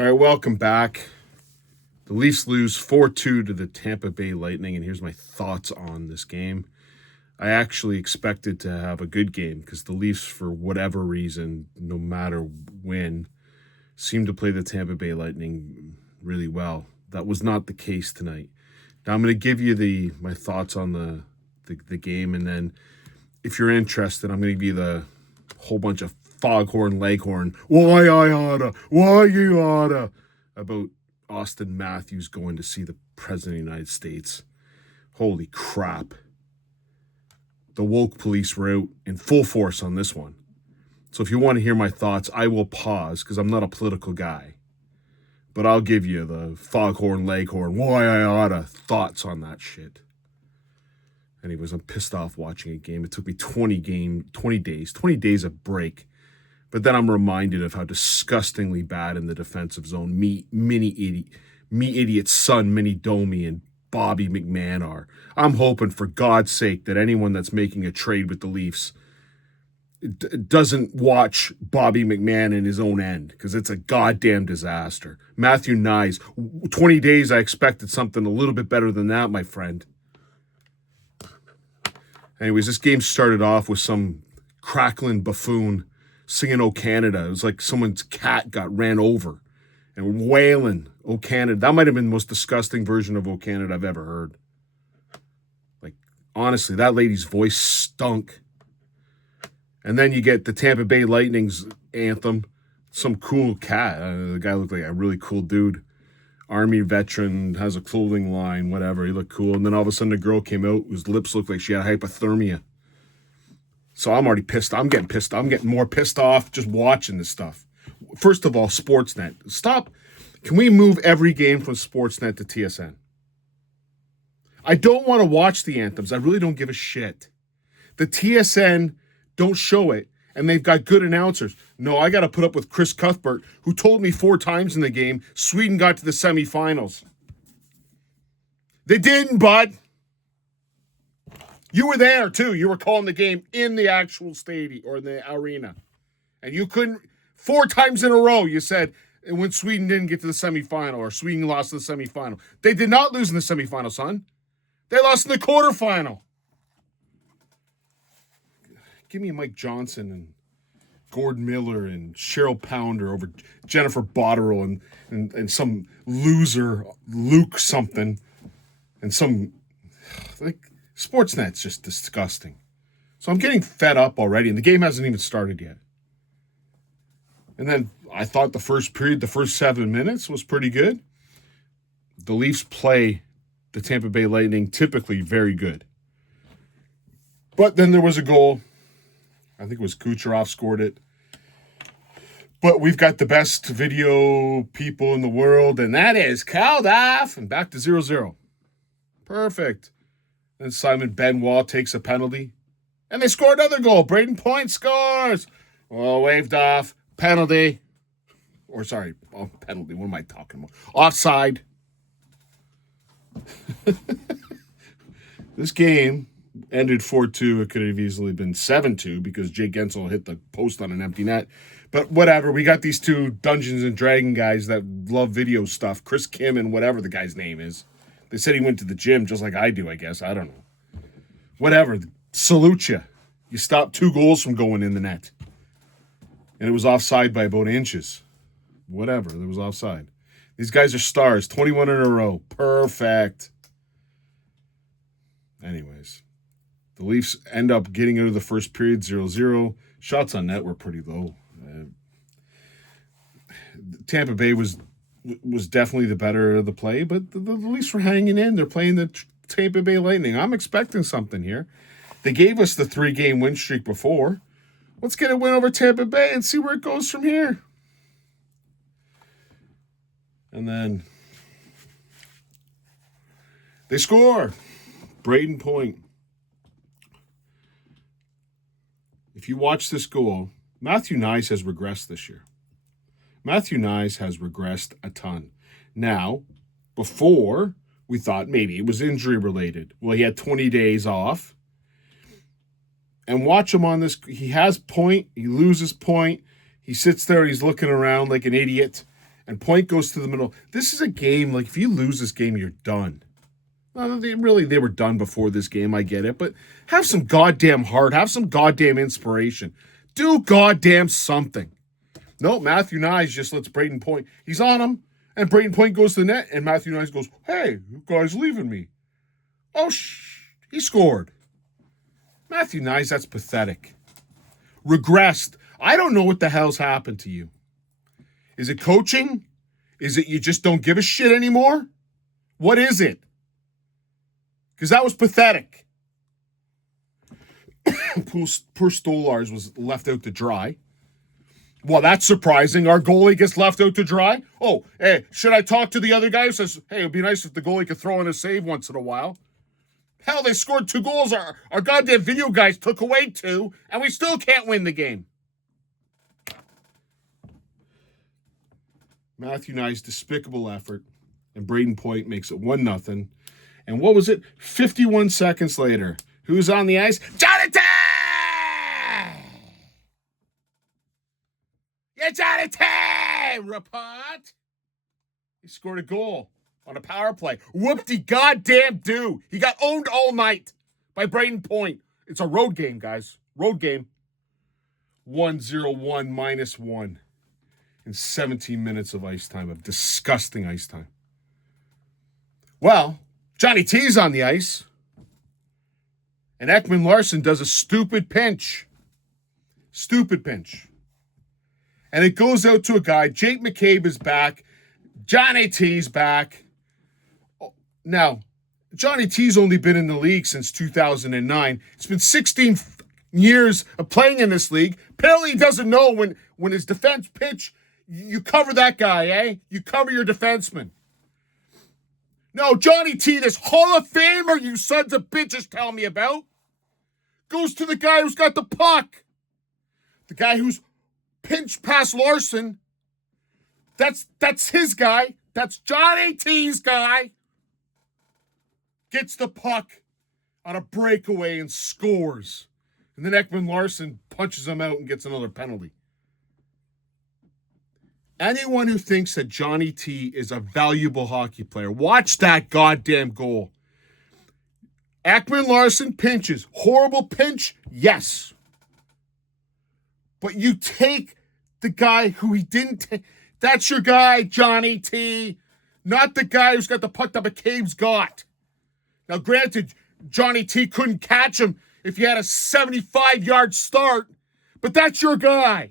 All right, welcome back. The Leafs lose 4-2 to the Tampa Bay Lightning, and here's my thoughts on this game. I actually expected to have a good game because the Leafs, for whatever reason, no matter when, seem to play the Tampa Bay Lightning really well. That was not the case tonight. Now I'm going to give you my thoughts on the game, and then if you're interested, I'm going to give you the whole bunch of foghorn leghorn, why you oughta, about Auston Matthews going to see the President of the United States. Holy crap. The woke police were out in full force on this one. So if you want to hear my thoughts, I will pause because I'm not a political guy. But I'll give you the foghorn leghorn, why I oughta thoughts on that shit. Anyways, I'm pissed off watching a game. It took me 20 days of break. But then I'm reminded of how disgustingly bad in the defensive zone me idiot's son, Mini Domi, and Bobby McMahon are. I'm hoping, for God's sake, that anyone that's making a trade with the Leafs doesn't watch Bobby McMahon in his own end, because it's a goddamn disaster. Matthew Nyes, 20 days, I expected something a little bit better than that, my friend. Anyways, this game started off with some crackling buffoon singing "O Canada." It was like someone's cat got ran over and wailing "O Canada." That might have been the most disgusting version of "O Canada" I've ever heard. Like, honestly, that lady's voice stunk. And then you get the Tampa Bay Lightning's anthem. Some cool cat. The guy looked like a really cool dude. Army veteran, has a clothing line, whatever. He looked cool. And then all of a sudden, a girl came out whose lips looked like she had hypothermia. So I'm already pissed. I'm getting more pissed off just watching this stuff. First of all, Sportsnet. Stop. Can we move every game from Sportsnet to TSN? I don't want to watch the anthems. I really don't give a shit. The TSN don't show it, and they've got good announcers. No, I got to put up with Chris Cuthbert, who told me 4 times in the game Sweden got to the semifinals. They didn't, bud. You were there, too. You were calling the game in the actual stadium or the arena. And you couldn't, 4 times in a row, you said when Sweden didn't get to the semifinal or Sweden lost to the semifinal. They did not lose in the semifinal, son. They lost in the quarterfinal. Give me Mike Johnson and Gordon Miller and Cheryl Pounder over Jennifer Botterill and some loser, Luke something, and some, like, Sportsnet's just disgusting. So I'm getting fed up already, and the game hasn't even started yet. And then I thought the first period, the first 7 minutes was pretty good. The Leafs play the Tampa Bay Lightning typically very good. But then there was a goal. I think it was Kucherov scored it. But we've got the best video people in the world, and that is called off. And back to 0-0. Perfect. Then Simon Benoit takes a penalty. And they score another goal. Braden Point scores. Oh, waved off. Penalty. Or sorry, penalty. What am I talking about? Offside. This game ended 4-2. It could have easily been 7-2 because Jake Gensel hit the post on an empty net. But whatever. We got these 2 Dungeons and Dragons guys that love video stuff. Chris Kim and whatever the guy's name is. They said he went to the gym just like I do, I guess. I don't know. Whatever. Salute you. You stopped 2 goals from going in the net. And it was offside by about inches. Whatever. It was offside. These guys are stars. 21 in a row. Perfect. Anyways. The Leafs end up getting out of the first period 0-0. Shots on net were pretty low. Tampa Bay was definitely the better of the play, but the Leafs were hanging in. They're playing the Tampa Bay Lightning. I'm expecting something here. They gave us the 3-game win streak before. Let's get a win over Tampa Bay and see where it goes from here. And then they score. Braden Point. If you watch this goal, Matthew Nyes has regressed this year. Matthew Nyes has regressed a ton. Now, before, we thought maybe it was injury related. Well, he had 20 days off. And watch him on this. He has point. He loses point. He sits there. He's looking around like an idiot. and Point goes to the middle. This is a game, like, if you lose this game, you're done. Well, they were done before this game, I get it, but have some goddamn heart, have some goddamn inspiration. Do goddamn something. No, Matthew Nyes just lets Braden Point. He's on him, and Braden Point goes to the net, and Matthew Nyes goes, hey, you guys leaving me. Oh, he scored. Matthew Nyes, that's pathetic. Regressed. I don't know what the hell's happened to you. Is it coaching? Is it you just don't give a shit anymore? What is it? Because that was pathetic. Poor Stolars was left out to dry. Well, that's surprising. Our goalie gets left out to dry. Oh, hey, should I talk to the other guy who says, hey, it'd be nice if the goalie could throw in a save once in a while? Hell, they scored 2 goals. Our goddamn video guys took away 2, and we still can't win the game. Matthew Nyes' despicable effort, and Braden Point makes it 1-0. And what was it? 51 seconds later, who's on the ice? Jonathan! Yeah, Jonathan! Report! He scored a goal on a power play. Whoop-de-goddamn-do. He got owned all night by Braden Point. It's a road game, guys. Road game. 1-0-1 -1 in 17 minutes of ice time, of disgusting ice time. Well, Johnny T's on the ice, and Ekman Larson does a stupid pinch. Stupid pinch. And it goes out to a guy. Jake McCabe is back. Johnny T's back. Now, Johnny T's only been in the league since 2009. It's been 16 years of playing in this league. Apparently he doesn't know when his defense pitch, you cover that guy, eh? You cover your defenseman. No, Johnny T, this Hall of Famer you sons of bitches tell me about, goes to the guy who's got the puck. The guy who's pinched past Larson. That's his guy. That's Johnny T's guy. Gets the puck on a breakaway and scores. And then Ekman Larson punches him out and gets another penalty. Anyone who thinks that Johnny T is a valuable hockey player, watch that goddamn goal. Ekman Larson pinches. Horrible pinch? Yes. But you take the guy who he didn't take. That's your guy, Johnny T. Not the guy who's got the puck that McCabe's got. Now, granted, Johnny T couldn't catch him if he had a 75-yard start, but that's your guy.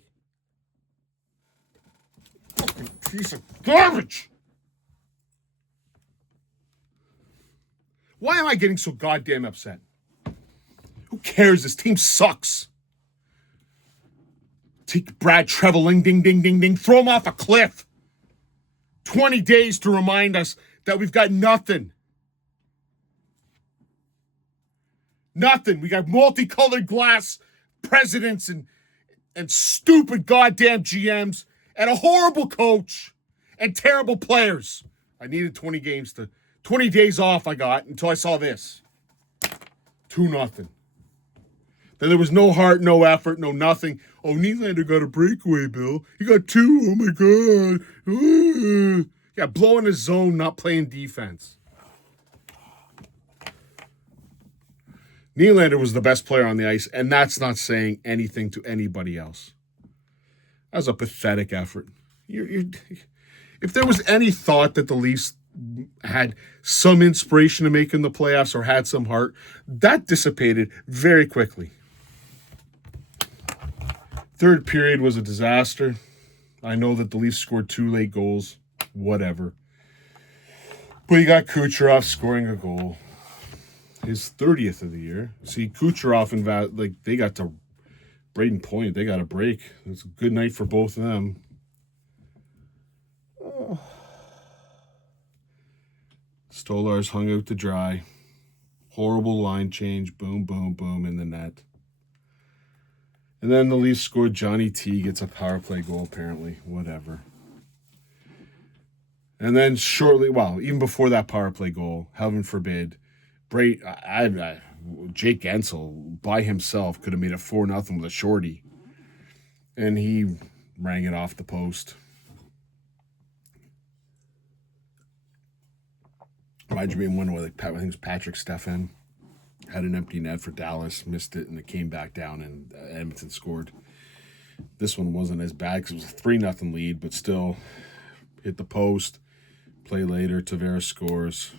Fucking piece of garbage. Why am I getting so goddamn upset? Who cares? This team sucks. Take Brad Treveling, ding, ding, ding, ding, throw him off a cliff. 20 days to remind us that we've got nothing. Nothing. We got multicolored glass presidents and stupid goddamn GMs and a horrible coach and terrible players. I needed 20 days off I got until I saw this. 2-0. Then there was no heart, no effort, no nothing. Oh, Nylander got a breakaway, Bill. He got 2. Oh, my God. Yeah, blowing his zone, not playing defense. Nylander was the best player on the ice, and that's not saying anything to anybody else. That was a pathetic effort. If there was any thought that the Leafs had some inspiration to make in the playoffs or had some heart, that dissipated very quickly. Third period was a disaster. I know that the Leafs scored 2 late goals. Whatever. But you got Kucherov scoring a goal. His 30th of the year. See, Kucherov and they got to Braden Point. They got a break. It's a good night for both of them. Stolarz hung out to dry. Horrible line change. Boom, boom, boom in the net. And then the Leafs scored. Johnny T gets a power play goal, apparently. Whatever. And then even before that power play goal, heaven forbid, Jake Gensel by himself could have made it 4-0 with a shorty. And he rang it off the post. my dream one where I think it was Patrick Stefan had an empty net for Dallas, missed it, and it came back down, and Edmonton scored. This one wasn't as bad because it was a 3-0 lead, but still hit the post. Play later, Tavares scores.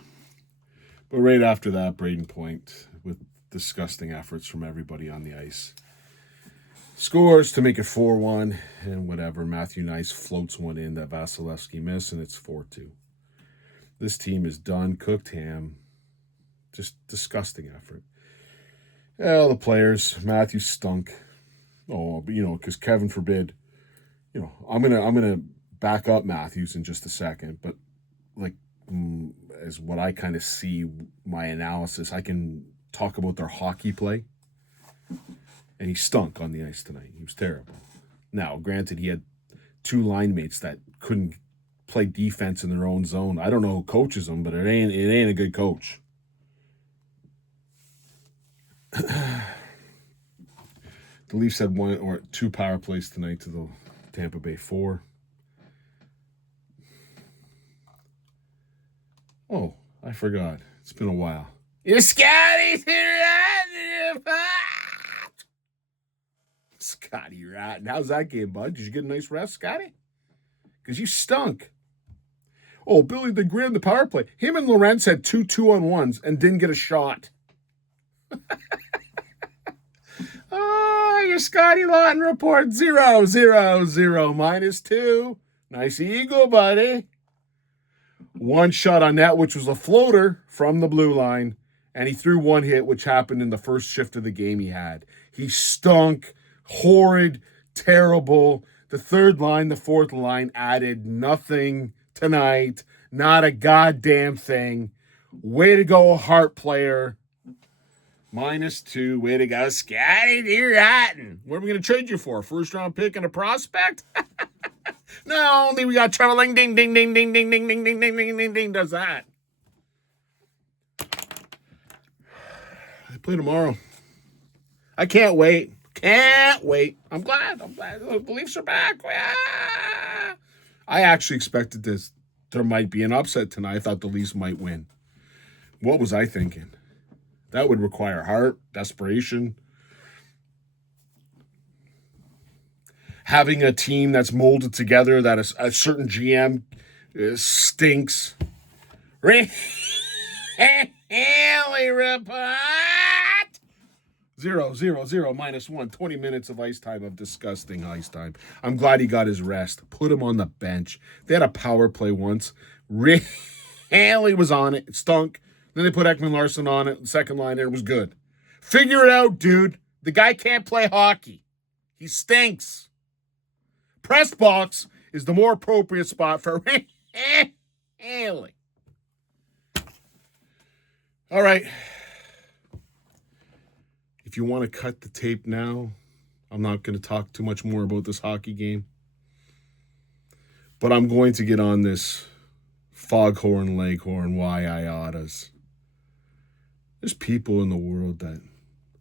But right after that, Braden Point with disgusting efforts from everybody on the ice. Scores to make it 4-1, and whatever. Matthew Nice floats one in that Vasilevsky missed, and it's 4-2. This team is done. Cooked ham. Just disgusting effort. Well, the players, Matthews stunk. Oh, but because Kevin forbid, I'm gonna back up Matthews in just a second, but as what I kind of see my analysis, I can talk about their hockey play, and he stunk on the ice tonight. He was terrible. Now, granted, he had 2 line mates that couldn't play defense in their own zone. I don't know who coaches them, but it ain't a good coach. The Leafs had 1 or 2 power plays tonight to the Tampa Bay 4. Oh, I forgot. It's been a while. You're Scotty Scotty Rotten. How's that game, bud? Did you get a nice rest, Scotty? Because you stunk. Oh, Billy the Grand, the power play. Him and Lorenz had 2 2-on-1s and didn't get a shot. Your Scotty Lawton report 0-0-0 -2. Nice eagle, buddy. 1 shot on net, which was a floater from the blue line, and he threw 1 hit, which happened in the first shift of the game he had. He stunk, horrid, terrible. The 3rd line, the 4th line added nothing tonight. Not a goddamn thing. Way to go, Hart player. -2. Way to go, Scotty. You're rotten. What are we going to trade you for? 1st-round pick and a prospect? No, only we got trouble. Ding, ding, ding, ding, ding, ding, ding, ding, ding, ding, ding, ding, ding. Does that? They play tomorrow. I can't wait. Can't wait. I'm glad. The Leafs are back. I actually expected there might be an upset tonight. I thought the Leafs might win. What was I thinking? That would require heart, desperation. Having a team that's molded together, that a certain GM stinks. Haley report. 0-0-0 -1. 20 minutes of ice time, of disgusting ice time. I'm glad he got his rest. Put him on the bench. They had a power play once. Haley was on it. It stunk. Then they put Ekman Larson on it. The second line there was good. Figure it out, dude. The guy can't play hockey. He stinks. Press box is the more appropriate spot for Haley. All right. If you want to cut the tape now, I'm not going to talk too much more about this hockey game. But I'm going to get on this foghorn, leghorn, why I oughtas. There's people in the world that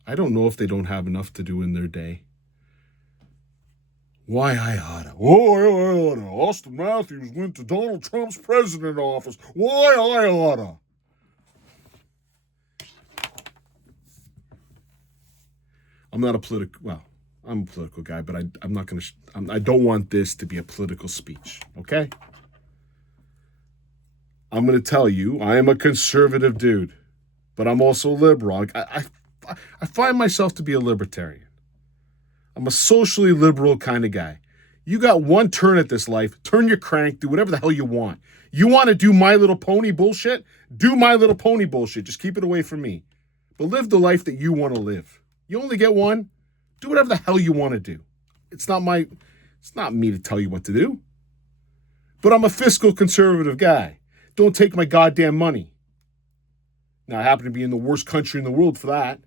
I don't know if they don't have enough to do in their day. Why I oughta. Oh, I oughta. Auston Matthews went to Donald Trump's president office. Why I oughta. I'm not a political, well, I'm a political guy, but I'm not going to, I don't want this to be a political speech, okay? I'm going to tell you, I am a conservative dude, but I'm also liberal. I find myself to be a libertarian. I'm a socially liberal kind of guy. You got one turn at this life, turn your crank, do whatever the hell you want. You want to do My Little Pony bullshit? Do My Little Pony bullshit. Just keep it away from me. But live the life that you want to live. You only get one. Do whatever the hell you want to do. It's not me to tell you what to do. But I'm a fiscal conservative guy. Don't take my goddamn money. Now, I happen to be in the worst country in the world for that.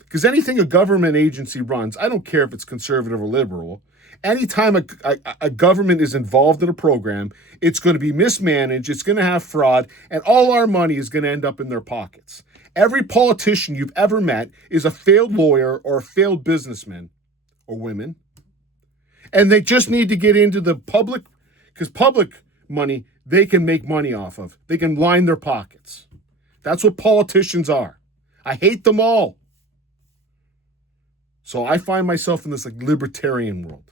Because anything a government agency runs, I don't care if it's conservative or liberal, anytime a government is involved in a program, it's going to be mismanaged, it's going to have fraud, and all our money is going to end up in their pockets. Every politician you've ever met is a failed lawyer or a failed businessman or women. And they just need to get into the public, because public money they can make money off of. They can line their pockets. That's what politicians are. I hate them all. So I find myself in this like libertarian world.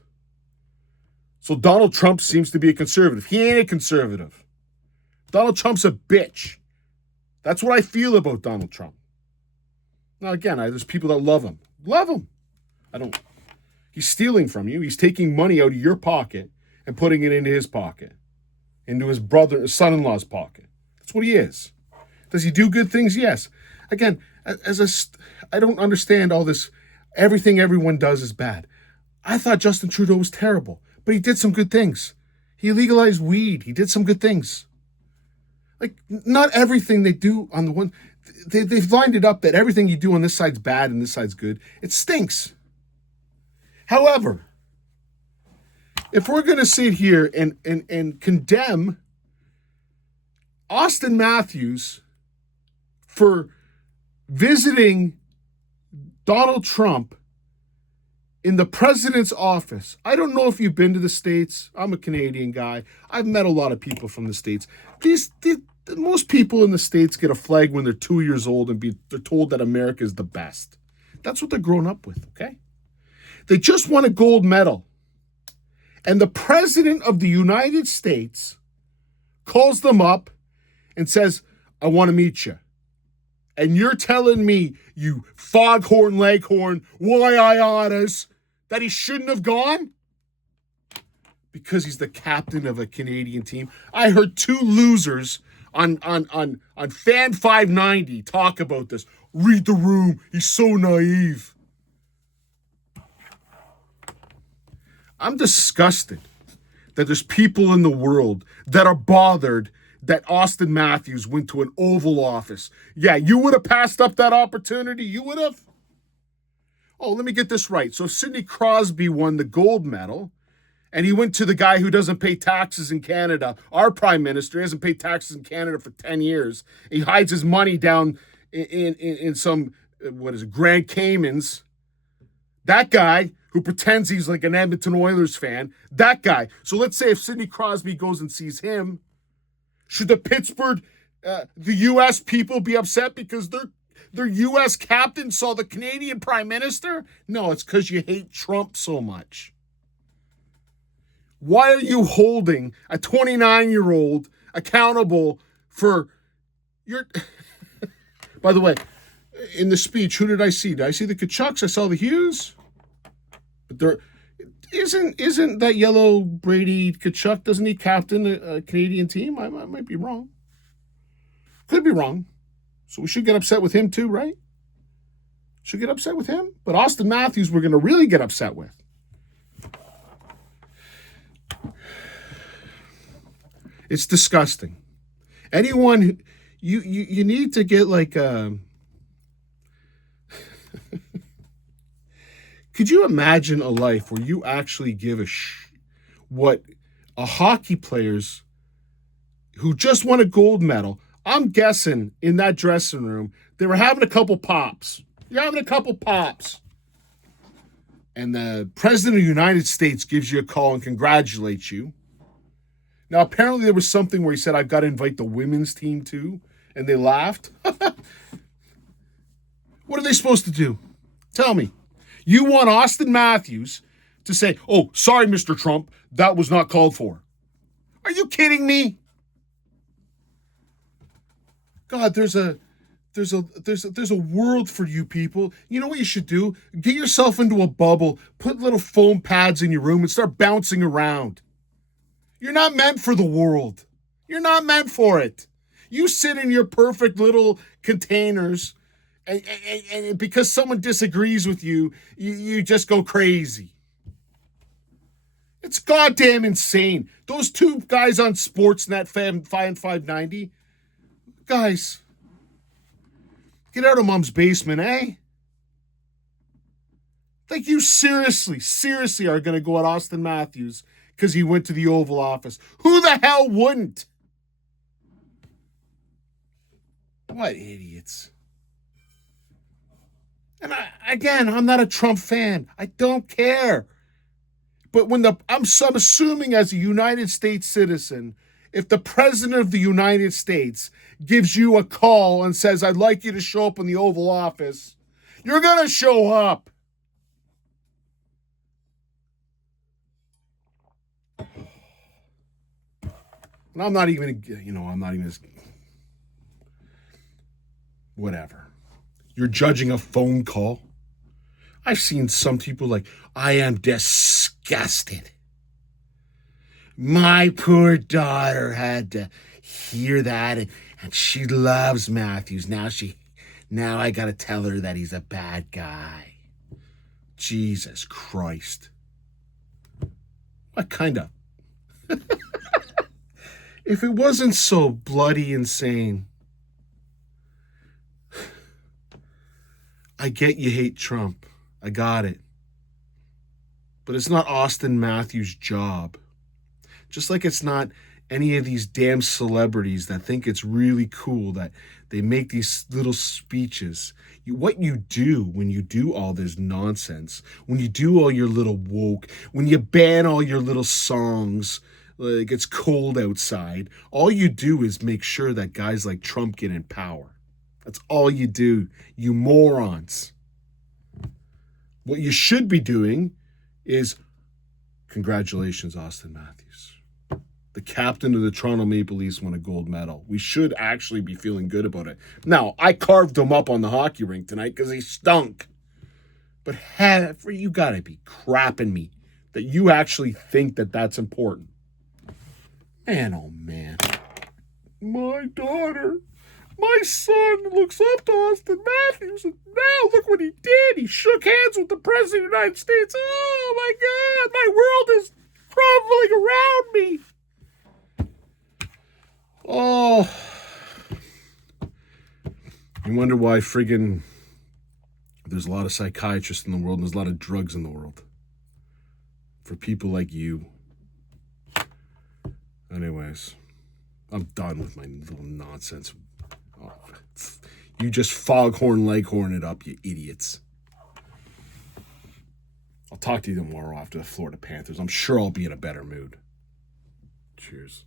So Donald Trump seems to be a conservative. He ain't a conservative. Donald Trump's a bitch. That's what I feel about Donald Trump. Now, again, there's people that love him. Love him. I don't. He's stealing from you. He's taking money out of your pocket and putting it into his pocket, into his son-in-law's pocket. That's what he is. Does he do good things? Yes. Again, I don't understand all this. Everything everyone does is bad. I thought Justin Trudeau was terrible, but he did some good things. He legalized weed. He did some good things. Like, not everything they do on the one... They've lined it up that everything you do on this side's bad and this side's good. It stinks. However, if we're going to sit here and condemn Auston Matthews for visiting Donald Trump in the president's office. I don't know if you've been to the States. I'm a Canadian guy. I've met a lot of people from the States. Most people in the States get a flag when they're 2 years old and they're told that America is the best. That's what they're growing up with, okay? They just won a gold medal. And the president of the United States calls them up and says, I want to meet you. And you're telling me, you foghorn leghorn, why-I-oughtas, that he shouldn't have gone? Because he's the captain of a Canadian team. I heard two losers on Fan 590 talk about this. Read the room. He's so naive. I'm disgusted that there's people in the world that are bothered that Auston Matthews went to an Oval Office. Yeah, you would have passed up that opportunity. You would have. Oh, let me get this right. So Sidney Crosby won the gold medal, and he went to the guy who doesn't pay taxes in Canada. Our prime minister hasn't paid taxes in Canada for 10 years. He hides his money down in some, Grand Caymans. That guy who pretends he's like an Edmonton Oilers fan, that guy. So let's say if Sidney Crosby goes and sees him, should the Pittsburgh, the U.S. people be upset because their U.S. captain saw the Canadian prime minister? No, it's because you hate Trump so much. Why are you holding a 29-year-old accountable for your... By the way, in the speech, who did I see? Did I see the Kachucks? I saw the Hughes. But there isn't that yellow Brady Kachuk? Doesn't he captain a Canadian team? I might be wrong. Could be wrong. So we should get upset with him too, right? Should get upset with him. But Auston Matthews, we're going to really get upset with. It's disgusting. Anyone, you need to get like could you imagine a life where you actually give what a hockey players who just won a gold medal, I'm guessing in that dressing room, they were having a couple pops. You're having a couple pops. And the president of the United States gives you a call and congratulates you. Now, apparently there was something where he said, I've got to invite the women's team too. And they laughed. What are they supposed to do? Tell me. You want Auston Matthews to say, oh, sorry, Mr. Trump, that was not called for. Are you kidding me? God, there's a world for you people. You know what you should do? Get yourself into a bubble, put little foam pads in your room and start bouncing around. You're not meant for the world. You're not meant for it. You sit in your perfect little containers and because someone disagrees with you, you just go crazy. It's goddamn insane. Those two guys on Sportsnet, Fan 590, guys, get out of mom's basement, eh? Like you seriously are going to go at Auston Matthews because he went to the Oval Office. Who the hell wouldn't? What idiots. And I'm not a Trump fan. I don't care. But I'm assuming as a United States citizen, If the president of the United States gives you a call and says, I'd like you to show up in the Oval Office, you're going to show up. And I'm not even, whatever. You're judging a phone call. I've seen some people like, I am disgusted. My poor daughter had to hear that, and she loves Matthews. Now I got to tell her that he's a bad guy. Jesus Christ. What kind of... If it wasn't so bloody insane, I get you hate Trump. I got it. But it's not Auston Matthews' job. Just like it's not any of these damn celebrities that think it's really cool that they make these little speeches. What you do when you do all this nonsense, when you do all your little woke, when you ban all your little songs, like it's cold outside, all you do is make sure that guys like Trump get in power. That's all you do, you morons. What you should be doing is, congratulations, Auston Matthews. The captain of the Toronto Maple Leafs won a gold medal. We should actually be feeling good about it. Now, I carved him up on the hockey rink tonight because he stunk. But you got to be crapping me that you actually think that that's important. Man, oh man. My daughter, my son looks up to Auston Matthews, and now look what he did. He shook hands with the President of the United States. Oh my God, my world is crumbling around me. Oh. You wonder why friggin' there's a lot of psychiatrists in the world and there's a lot of drugs in the world. For people like you. Anyways, I'm done with my little nonsense. Oh, you just foghorn leghorn it up, you idiots. I'll talk to you tomorrow after the Florida Panthers. I'm sure I'll be in a better mood. Cheers.